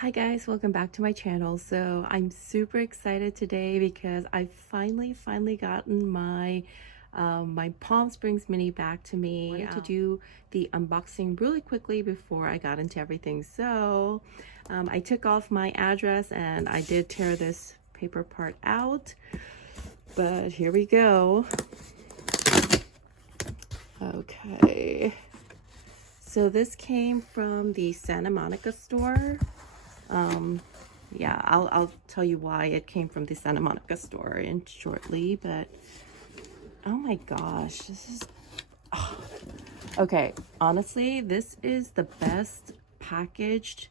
Hi guys, welcome back to my channel. So I'm super excited today because I finally gotten my my Palm Springs mini back to me. I wanted to do the unboxing really quickly before I got into everything. So I took off my address and I did tear this paper part out, but here we go. Okay, so this came from the Santa Monica store. Yeah, I'll tell you why it came from the Santa Monica store in shortly, but oh my gosh, this is okay. Honestly, this is the best packaged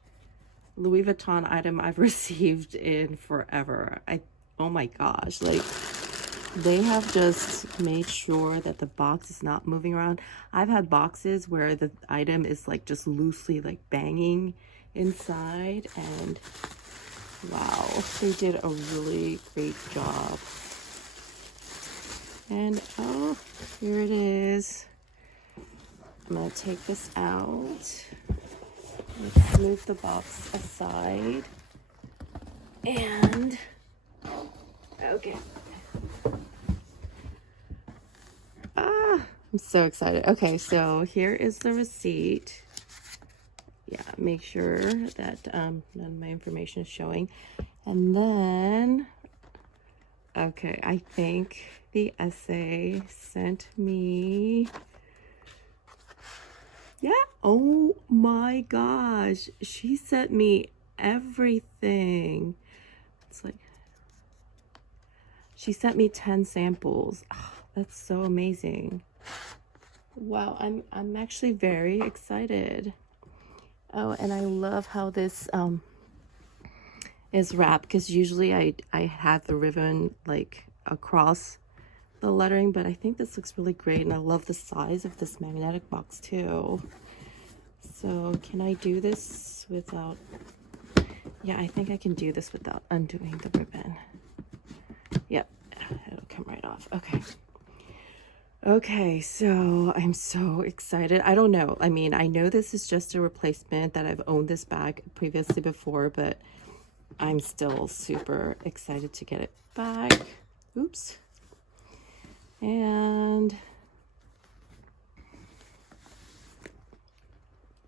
Louis Vuitton item I've received in forever. Oh my gosh, like they have just made sure that the box is not moving around. I've had boxes where the item is like just loosely like banging inside, and wow, they did a really great job. And oh, here it is. I'm gonna take this out. Let's move the box aside. And okay. I'm so excited. Okay, so here is the receipt. Yeah, make sure that none of my information is showing. And then, okay, I think the essay sent me, yeah, oh my gosh, she sent me everything. It's like, she sent me 10 samples. Oh, that's so amazing. Wow, I'm actually very excited. Oh, and I love how this is wrapped, because usually I have the ribbon like across the lettering, but I think this looks really great, and I love the size of this magnetic box too. So can I do this without, yeah, I think I can do this without undoing the ribbon. Yep, it'll come right off. Okay, so I'm so excited. I don't know. I mean, I know this is just a replacement, that I've owned this bag previously before, but I'm still super excited to get it back. Oops. And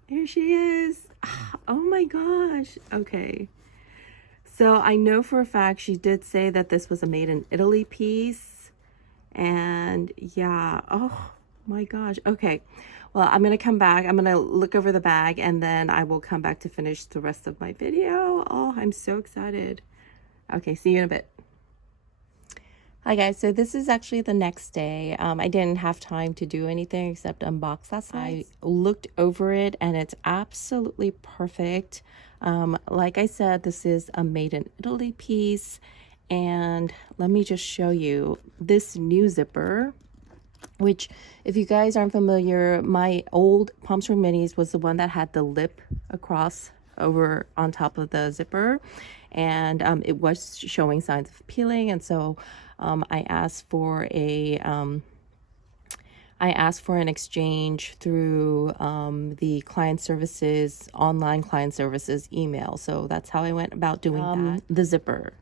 here she is. Oh my gosh. Okay. So I know for a fact she did say that this was a made in Italy piece. And yeah, oh my gosh. Okay, well, I'm gonna come back. I'm gonna look over the bag, and then I will come back to finish the rest of my video. Oh, I'm so excited. Okay, see you in a bit. Hi guys, so this is actually the next day. I didn't have time to do anything except unbox last night. I looked over it and it's absolutely perfect. Like I said, this is a made in Italy piece. And let me just show you this new zipper, which, if you guys aren't familiar, my old Palm Springs minis was the one that had the lip across over on top of the zipper, and it was showing signs of peeling, and so I asked for an exchange through the client services, online client services email. So that's how I went about doing that. The zipper.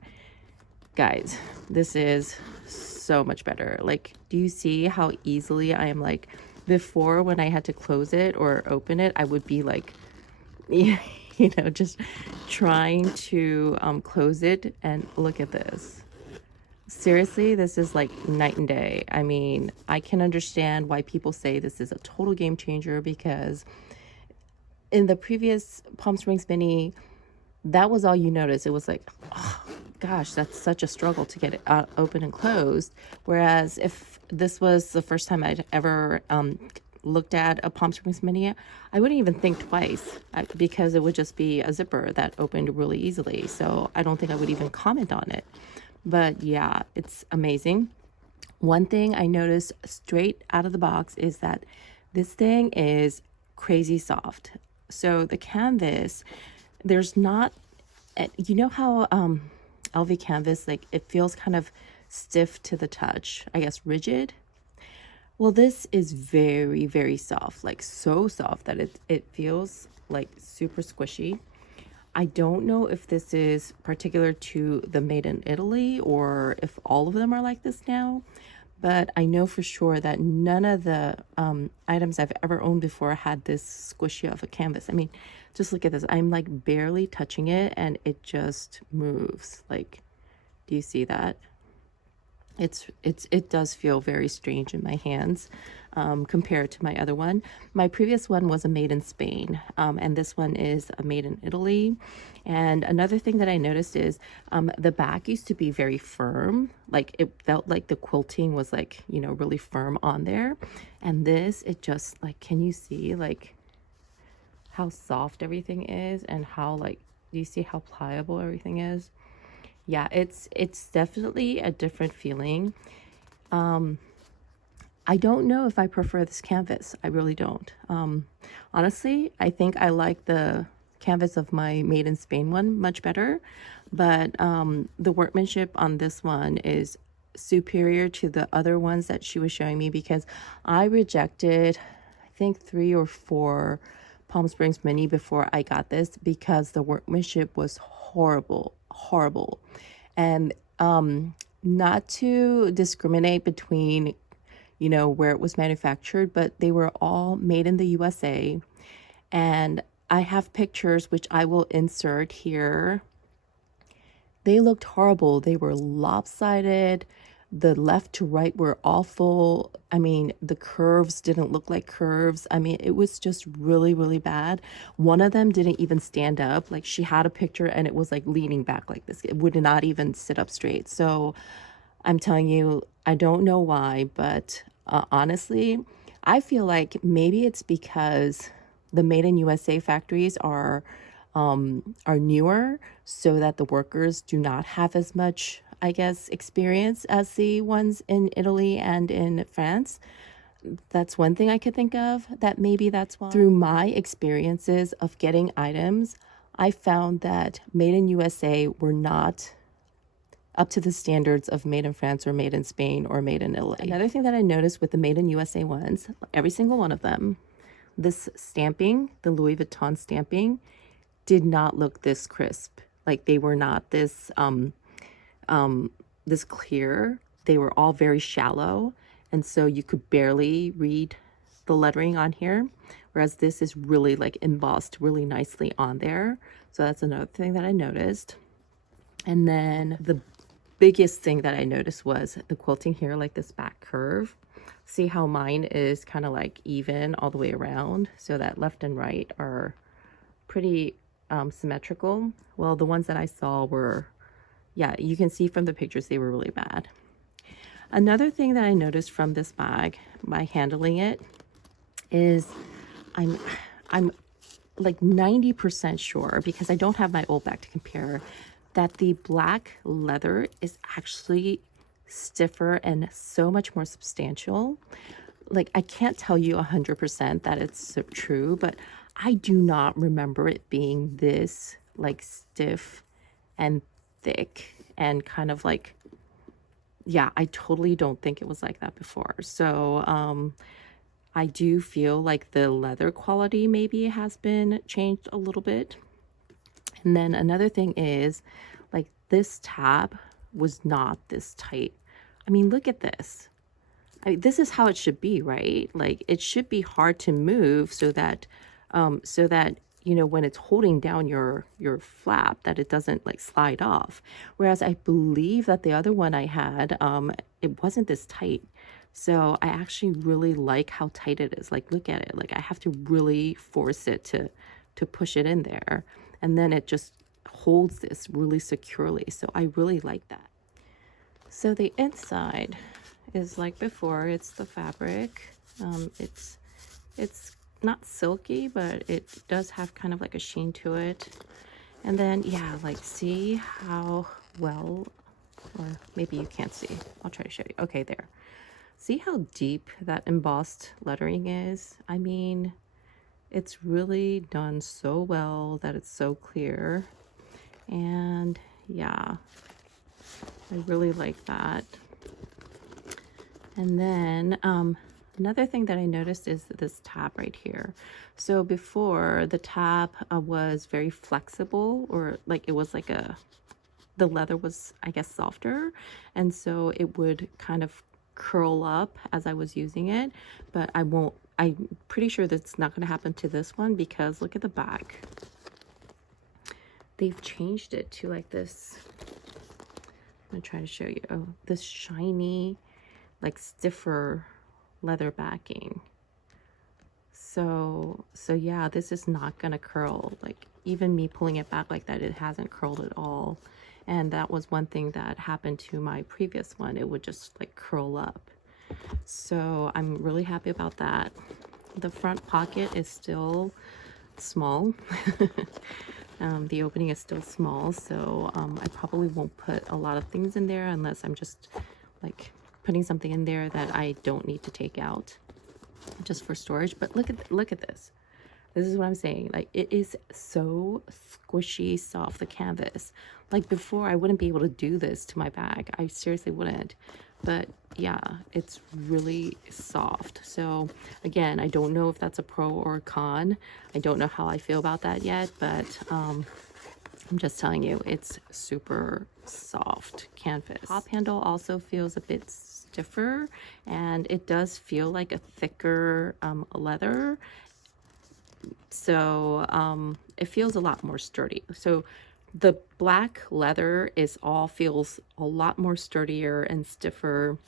Guys, this is so much better. Like, do you see how easily I am? Like, before, when I had to close it or open it, I would be like, you know, just trying to close it. And look at this. Seriously, this is like night and day. I mean, I can understand why people say this is a total game changer, because in the previous Palm Springs mini, that was all you noticed. It was like, oh gosh, that's such a struggle to get it open and closed. Whereas if this was the first time I'd ever looked at a Palm Springs mini, I wouldn't even think twice, because it would just be a zipper that opened really easily. So I don't think I would even comment on it. But yeah, it's amazing. One thing I noticed straight out of the box is that this thing is crazy soft. So the canvas, there's not, you know how LV canvas, like, it feels kind of stiff to the touch, I guess rigid. Well, this is very soft, like so soft that it feels like super squishy. I don't know if this is particular to the Made in Italy or if all of them are like this now, but I know for sure that none of the items I've ever owned before had this squishy of a canvas. I mean, just look at this. I'm like barely touching it and it just moves. Like, do you see that? It does feel very strange in my hands compared to my other one. My previous one was a made in Spain, and this one is a made in Italy. And another thing that I noticed is the back used to be very firm. Like it felt like the quilting was like, you know, really firm on there. And this, it just like, can you see like how soft everything is and how like, do you see how pliable everything is? Yeah, it's definitely a different feeling. I don't know if I prefer this canvas. I really don't. Honestly, I think I like the canvas of my Made in Spain one much better, but the workmanship on this one is superior to the other ones that she was showing me, because I rejected, I think 3 or 4 Palm Springs Mini before I got this because the workmanship was horrible. And not to discriminate between, you know, where it was manufactured, but they were all made in the USA. And I have pictures which I will insert here. They looked horrible. They were lopsided. The left to right were awful. I mean, the curves didn't look like curves. I mean, it was just really bad. One of them didn't even stand up. Like, she had a picture and it was like leaning back like this. It would not even sit up straight. So I'm telling you, I don't know why, but honestly, I feel like maybe it's because the Made in USA factories are newer, so that the workers do not have as much, I guess, experience as the ones in Italy and in France. That's one thing I could think of, that maybe that's why. Through my experiences of getting items, I found that Made in USA were not up to the standards of Made in France or Made in Spain or Made in Italy. Another thing that I noticed with the Made in USA ones, every single one of them, this stamping, the Louis Vuitton stamping, did not look this crisp. Like, they were not this this clear. They were all very shallow, and so you could barely read the lettering on here, whereas this is really like embossed really nicely on there. So that's another thing that I noticed. And then the biggest thing that I noticed was the quilting here, like this back curve. See how mine is kind of like even all the way around, so that left and right are pretty symmetrical. Well, the ones that I saw were, yeah, you can see from the pictures they were really bad. Another thing that I noticed from this bag by handling it is I'm like 90% sure, because I don't have my old bag to compare, that the black leather is actually stiffer and so much more substantial. Like, I can't tell you 100% that it's so true, but I do not remember it being this like stiff and thick and kind of like, yeah, I totally don't think it was like that before. So I do feel like the leather quality maybe has been changed a little bit. And then another thing is, like, this tab was not this tight. I mean, look at this. I mean, this is how it should be, right? Like, it should be hard to move so that you know, when it's holding down your flap, that it doesn't like slide off. Whereas I believe that the other one I had, it wasn't this tight. So I actually really like how tight it is. Like, look at it. Like, I have to really force it to push it in there, and then it just holds this really securely. So I really like that. So the inside is like before. It's the fabric. It's not silky, but it does have kind of like a sheen to it. And then, yeah, like, see how well, or maybe you can't see. I'll try to show you. Okay, there. See how deep that embossed lettering is? I mean, it's really done so well that it's so clear. And yeah, I really like that. And then Another thing that I noticed is this tab right here. So before, the tab was very flexible, or like it was like the leather was, I guess, softer, and so it would kind of curl up as I was using it. But I'm pretty sure that's not going to happen to this one, because look at the back. They've changed it to like this. I'm gonna try to show you. Oh, this shiny, like stiffer leather backing. So yeah, this is not gonna curl. Like even me pulling it back like that, it hasn't curled at all. And that was one thing that happened to my previous one. It would just like curl up. So I'm really happy about that. The front pocket is still small. The opening is still small, so I probably won't put a lot of things in there unless I'm just like putting something in there that I don't need to take out, just for storage. But look at this. This is what I'm saying. Like, it is so squishy soft, the canvas. Like before, I wouldn't be able to do this to my bag. I seriously wouldn't. But yeah, it's really soft. So again, I don't know if that's a pro or a con. I don't know how I feel about that yet, but I'm just telling you, it's super soft canvas. Top handle also feels a bit stiffer, and it does feel like a thicker leather. So it feels a lot more sturdy. So the black leather feels a lot more sturdier and stiffer.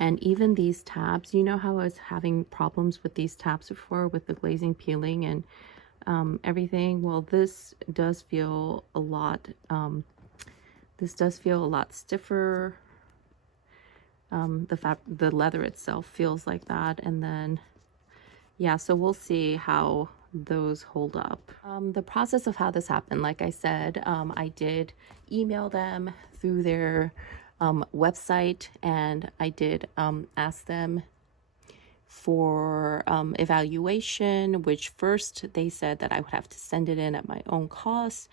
And even these tabs, you know how I was having problems with these tabs before with the glazing peeling and everything? Well, this does feel a lot stiffer. The leather itself feels like that. And then yeah, so we'll see how those hold up. The process of how this happened, like I said, I did email them through their website, and I did ask them for evaluation, which first they said that I would have to send it in at my own cost.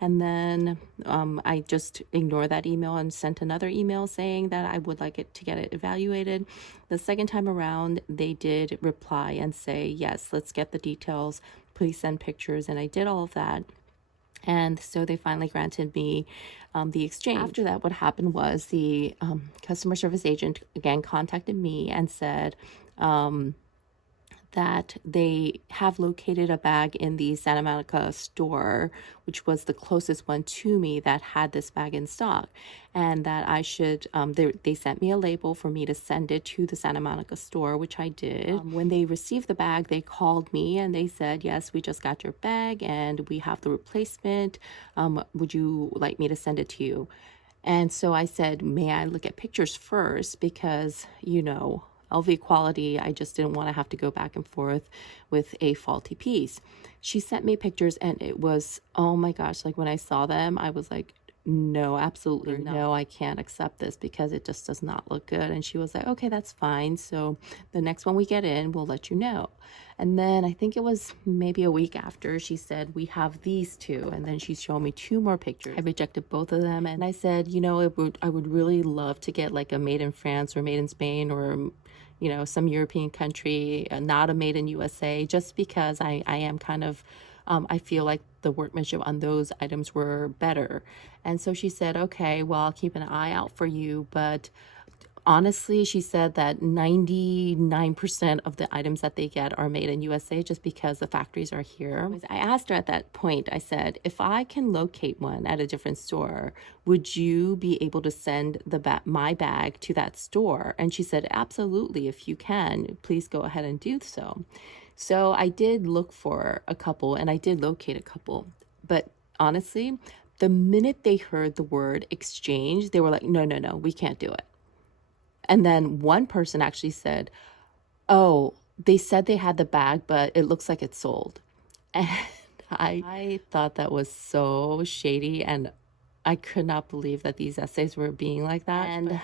And then I just ignored that email and sent another email saying that I would like it to get it evaluated. The second time around, they did reply and say, yes, let's get the details. Please send pictures. And I did all of that. And so they finally granted me the exchange. After that, what happened was the customer service agent again contacted me and said that they have located a bag in the Santa Monica store, which was the closest one to me that had this bag in stock, and that I should, they sent me a label for me to send it to the Santa Monica store, which I did. When they received the bag, they called me and they said, yes, we just got your bag and we have the replacement. Would you like me to send it to you? And so I said, may I look at pictures first? Because, you know, LV quality, I just didn't want to have to go back and forth with a faulty piece. She sent me pictures and it was, oh my gosh, like when I saw them, I was like, no, absolutely no, I can't accept this because it just does not look good. And she was like, okay, that's fine. So the next one we get in, we'll let you know. And then I think it was maybe a week after, she said, we have these two. And then she showed me two more pictures. I rejected both of them. And I said, you know, I would really love to get like a made in France or made in Spain or, you know, some European country, not a made in USA, just because I am kind of, I feel like the workmanship on those items were better. And so she said, okay, well, I'll keep an eye out for you. But honestly, she said that 99% of the items that they get are made in USA just because the factories are here. I asked her at that point, I said, if I can locate one at a different store, would you be able to send my bag to that store? And she said, absolutely, if you can, please go ahead and do so. So I did look for a couple and I did locate a couple. But honestly, the minute they heard the word exchange, they were like, no, we can't do it. And then one person actually said, oh, they said they had the bag, but it looks like it's sold. And I thought that was so shady, and I could not believe that these essays were being like that. And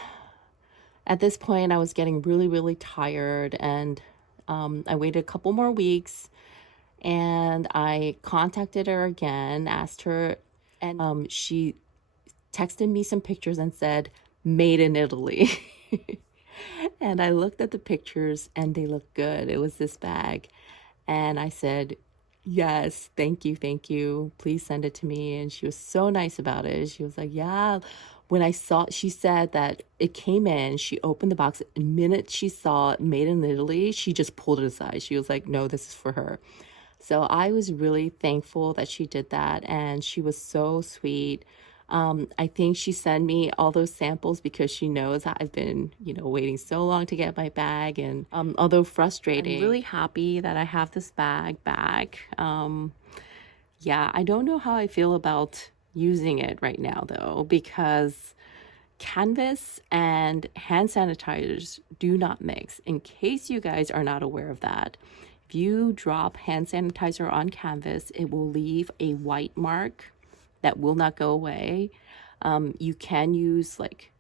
at this point, I was getting really, really tired, and I waited a couple more weeks, and I contacted her again, asked her, and she texted me some pictures and said, made in Italy. And I looked at the pictures and they looked good. It was this bag. And I said, yes, thank you, thank you. Please send it to me. And she was so nice about it. She was like, yeah. When I saw, she said that it came in, she opened the box. The minute she saw it made in Italy, she just pulled it aside. She was like, no, this is for her. So I was really thankful that she did that. And she was so sweet. I think she sent me all those samples because she knows I've been, waiting so long to get my bag. And although frustrating, I'm really happy that I have this bag back. Yeah, I don't know how I feel about using it right now though, because canvas and hand sanitizers do not mix. In case you guys are not aware of that, if you drop hand sanitizer on canvas, it will leave a white mark that will not go away. You can use like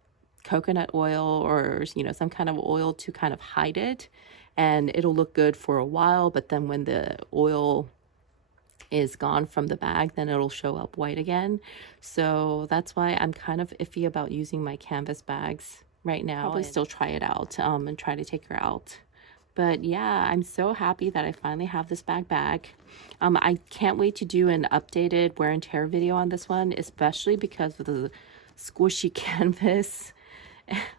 coconut oil or some kind of oil to kind of hide it, and it'll look good for a while, but then when the oil is gone from the bag, then it'll show up white again. So that's why I'm kind of iffy about using my canvas bags right now. Probably still try it out and try to take her out. But yeah, I'm so happy that I finally have this bag back. I can't wait to do an updated wear and tear video on this one, especially because of the squishy canvas.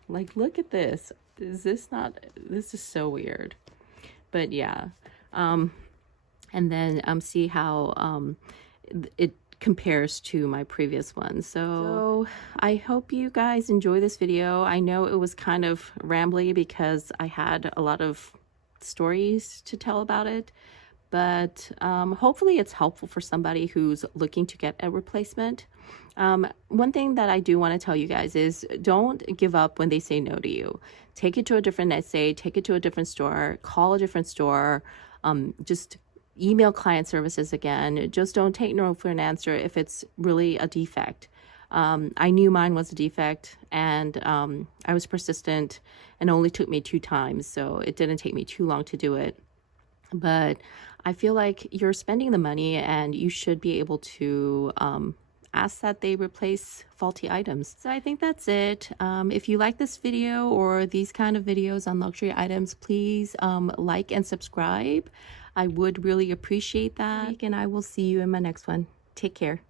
Like, look at this. Is this not, this is so weird. But yeah, and then see how it compares to my previous one. So I hope you guys enjoy this video. I know it was kind of rambly because I had a lot of stories to tell about it, but hopefully it's helpful for somebody who's looking to get a replacement. One thing that I do want to tell you guys is don't give up when they say no to you. Take it to a different essay, take it to a different store, call a different store, just email client services again. Just don't take no for an answer if it's really a defect. I knew mine was a defect, and I was persistent, and it only took me 2 times, so it didn't take me too long to do it. But I feel like you're spending the money and you should be able to ask that they replace faulty items. So I think that's it. If you like this video or these kind of videos on luxury items, please like and subscribe. I would really appreciate that. And I will see you in my next one. Take care.